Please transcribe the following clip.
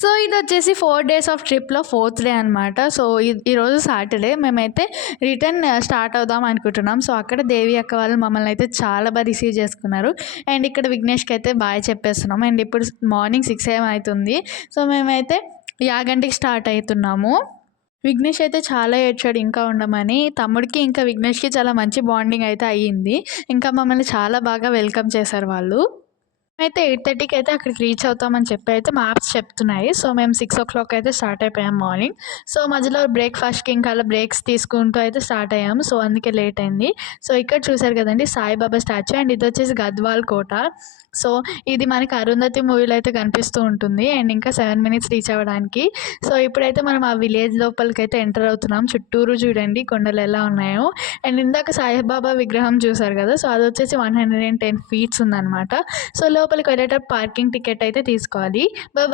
So, ఇదొచ్చేసి 4 days of ట్రిప్‌లో fourth day అనమాట. So, ఈరోజు సాటర్డే. మేమైతే రిటర్న్ స్టార్ట్ అవుదాం అనుకుంటున్నాం. సో, అక్కడ దేవి అక్క వాళ్ళు మమ్మల్నయితే చాలా రిసీవ్ చేసుకున్నారు. అండ్ ఇక్కడ విఘ్నేష్‌కయితే బాయ్ చెప్పేస్తున్నాం. అండ్ ఇప్పుడు మార్నింగ్ 6 AM అయితుంది. సో, మేమైతే యాగంటికి స్టార్ట్ అయితున్నాము. విఘ్నేష్ అయితే చాలా ఏడ్చాడు ఇంకా ఉండమని. తమ్ముడికి ఇంకా విఘ్నేష్‌కి చాలా మంచి బాండింగ్ అయితే అయ్యింది. ఇంకా మమ్మల్ని చాలా బాగా వెల్కమ్ చేశారు వాళ్ళు. అయితే 8:30కి అయితే అక్కడికి రీచ్ అవుతామని చెప్పి అయితే మ్యాప్స్ చెప్తున్నాయి. సో, మేము 6:00 అయితే స్టార్ట్ అయిపోయాం మార్నింగ్. సో, మధ్యలో బ్రేక్‌ఫాస్ట్‌కి ఇంకా అలా బ్రేక్స్ తీసుకుంటూ అయితే స్టార్ట్ అయ్యాము. సో, అందుకే లేట్ అయింది. సో, ఇక్కడ చూసారు కదండీ సాయిబాబా స్టాచ్యూ అండ్ ఇదొచ్చేసి గద్వాల్ కోట. సో, ఇది మనకి 'అరుంధతి' మూవీలో అయితే కనిపిస్తూ ఉంటుంది. అండ్ ఇంకా 7 మినిట్స్ రీచ్ అవ్వడానికి. సో, ఇప్పుడైతే మనం ఆ విలేజ్ లోపలికైతే ఎంటర్ అవుతున్నాం. చుట్టూరు చూడండి కొండలు ఎలా ఉన్నాయో. అండ్ ఇందాక సాయిబాబా విగ్రహం చూసారు కదా! సో, అదొచ్చేసి 110 ఫీట్స్ ఉందనమాట. సో, లోపలికి వెళ్ళేటప్పుడు పార్కింగ్ టికెట్ అయితే తీసుకోవాలి. బాయ్.